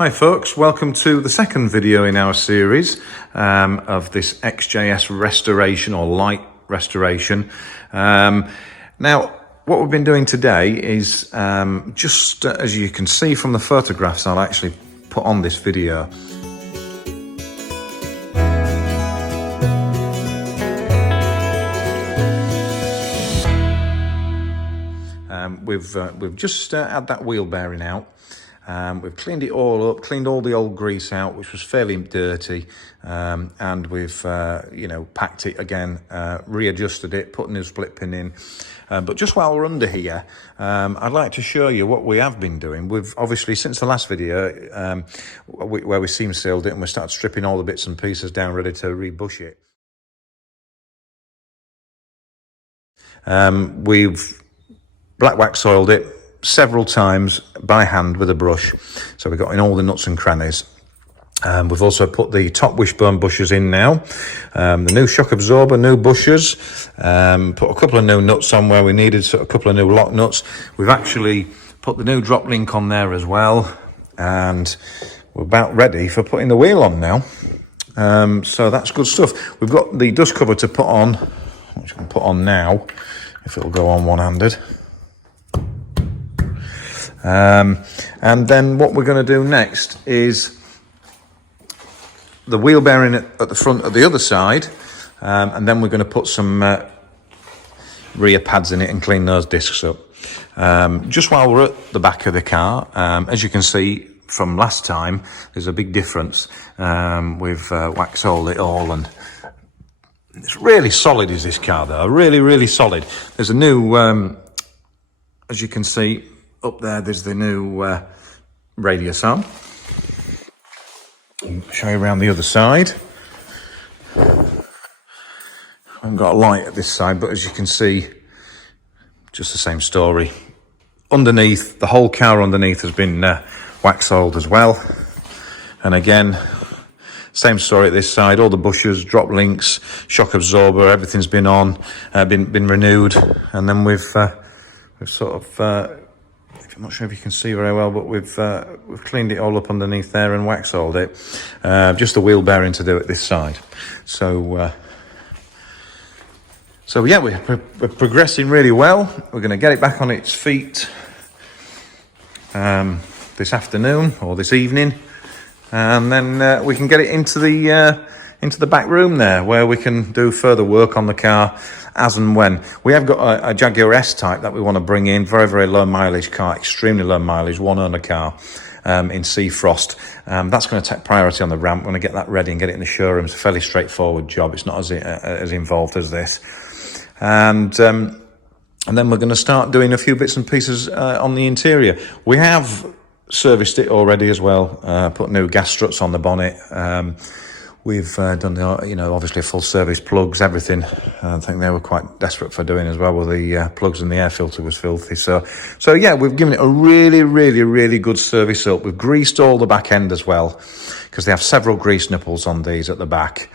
Hi folks, welcome to the second video in our series of this XJS restoration or light restoration. Now what we've been doing today is just as you can see from the photographs I'll actually put on this video. We've just had that wheel bearing out. We've cleaned it all up, cleaned all the old grease out, which was fairly dirty, and we've packed it again, readjusted it, put a new split pin in. But just while we're under here, I'd like to show you what we have been doing. We've obviously, since the last video, where we seam sealed it and we started stripping all the bits and pieces down, ready to rebush it. We've black wax oiled it several times by hand with a brush, so we got in all the nuts and crannies. We've also put the top wishbone bushers in now, the new shock absorber, new bushers, put a couple of new nuts on where we needed, so a couple of new lock nuts. We've actually put the new drop link on there as well, and we're about ready for putting the wheel on now. So that's good stuff. We've got the dust cover to put on, which I can put on now if it'll go on one-handed. And then what we're going to do next is the wheel bearing at the front of the other side, and then we're going to put some rear pads in it and clean those discs up. Just while we're at the back of the car, as you can see from last time, there's a big difference. We've wax oiled it all, and it's really solid is this car though, really solid. There's a new, as you can see up there, there's the new radius arm. I'll show you around the other side. I haven't got a light at this side, but as you can see, just the same story. Underneath, the whole car underneath has been wax oiled as well. And again, same story at this side, all the bushers, drop links, shock absorber, everything's been on, been renewed. And then we've sort of, I'm not sure if you can see very well, but we've cleaned it all up underneath there and wax oiled it. Just the wheel bearing to do at this side. So yeah, we're progressing really well. We're going to get it back on its feet this afternoon or this evening, and then we can get it into the back room there, where we can do further work on the car as and when. We have got a Jaguar S type that we want to bring in, very low mileage car, extremely low mileage, one owner car in sea frost. That's going to take priority on the ramp. We're going to get that ready and get it in the showroom. It's a fairly straightforward job. It's not as involved as this. And then we're going to start doing a few bits and pieces on the interior. We have serviced it already as well, put new gas struts on the bonnet. We've done obviously full service plugs, everything. I think they were quite desperate for doing as well, with the plugs, and the air filter was filthy. So yeah, we've given it a really good service up. We've greased all the back end as well, because they have several grease nipples on these at the back.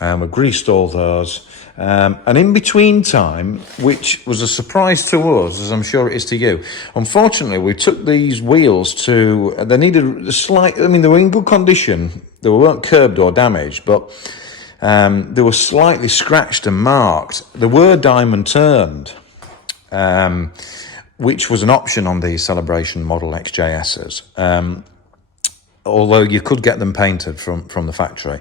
We've greased all those. And in between time, which was a surprise to us, as I'm sure it is to you, unfortunately, we took these wheels they needed a slight, I mean, they were in good condition. They weren't curbed or damaged, but they were slightly scratched and marked. They were diamond turned, which was an option on the Celebration model XJSs, although you could get them painted from the factory.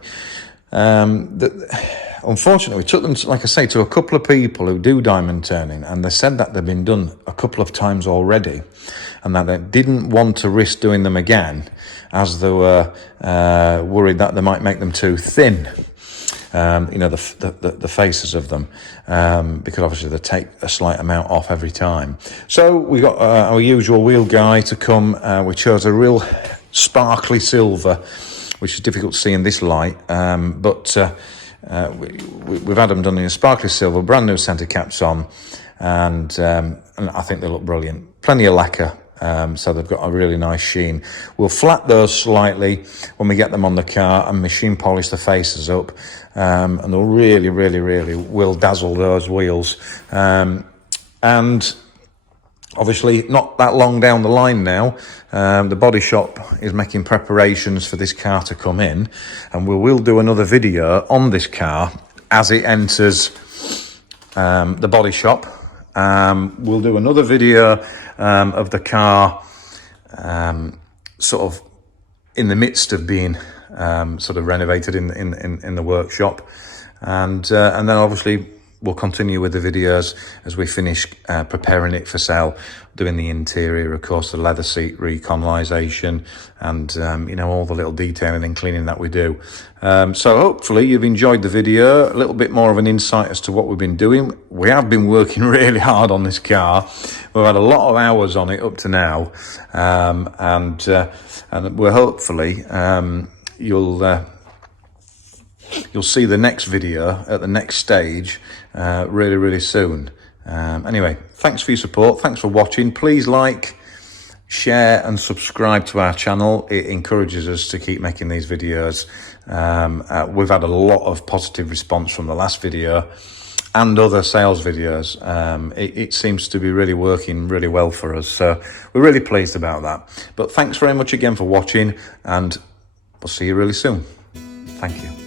Unfortunately, we took them, like I say, to a couple of people who do diamond turning, and they said that they've been done a couple of times already, and that they didn't want to risk doing them again, as they were worried that they might make them too thin. The faces of them, because obviously they take a slight amount off every time. So we got our usual wheel guy to come. We chose a real sparkly silver, which is difficult to see in this light, but we've had them done in a sparkly silver, brand new centre caps on, and I think they look brilliant. Plenty of lacquer, so they've got a really nice sheen. We'll flat those slightly when we get them on the car and machine polish the faces up, and they'll really will dazzle those wheels. And Obviously, not that long down the line now, the body shop is making preparations for this car to come in, and we will do another video on this car as it enters the body shop. We'll do another video of the car sort of in the midst of being sort of renovated in the workshop, and then obviously we'll continue with the videos as we finish preparing it for sale, doing the interior, of course, the leather seat reconisation, and you know, all the little detailing and cleaning that we do. So hopefully you've enjoyed the video, a little bit more of an insight as to what we've been doing. We have been working really hard on this car. We've had a lot of hours on it up to now, and we're hopefully you'll see the next video at the next stage really soon. Anyway, thanks for your support, thanks for watching. Please like, share and subscribe to our channel. It encourages us to keep making these videos. We've had a lot of positive response from the last video and other sales videos. It seems to be really working really well for us, so we're really pleased about that. But thanks very much again for watching, and we'll see you really soon. Thank you.